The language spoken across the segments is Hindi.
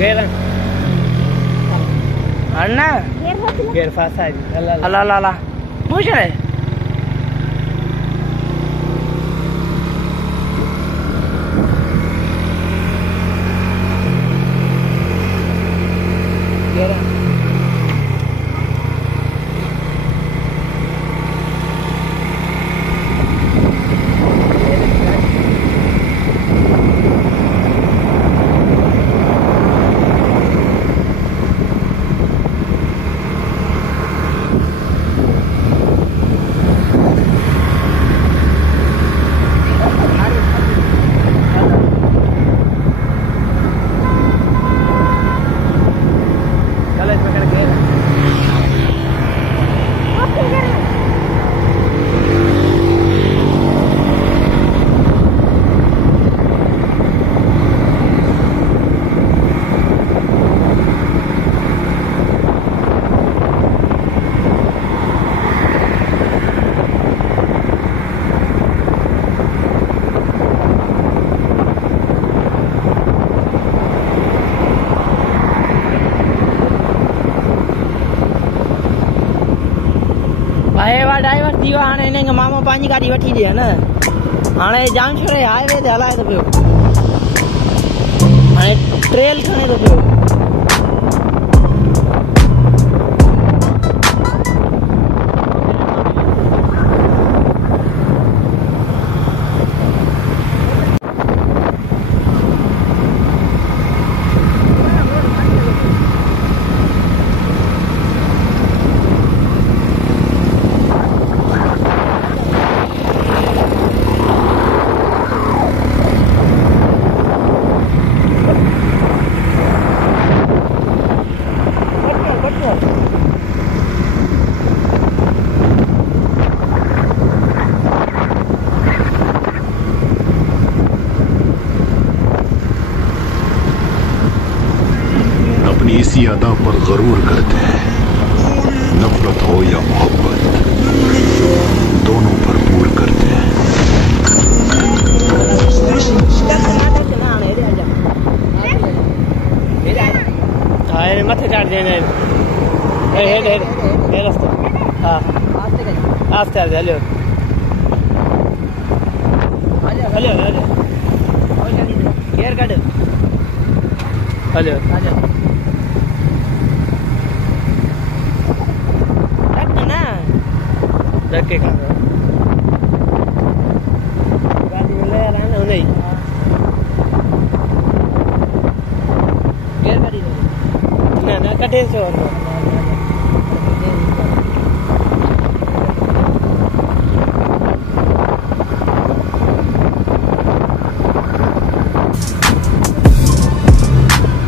Gear. Anna. Gear fast side. Allah Allah Allah. Push it. Gear. Driver थी वियो हाणे हिन मामो पंहिंजी गाॾी वठी ॾे न हाणे जाम छोरे हाईवे ते हलाए थो पियो हाणे ट्रेल खणे थो पियो इसी अदा पर गरूर करते हैं नफरत हो या मोहब्बत दोनों भरपूर करते हैं मथे चढ़ जाए हाँ आस्ते hello hello hello gear cut hello धक्के खा गाड़ी में ले रहा है नहीं गेर गाड़ी ना ना कटे से और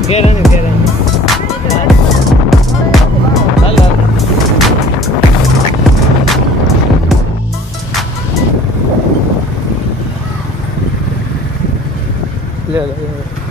गेर हेलो ले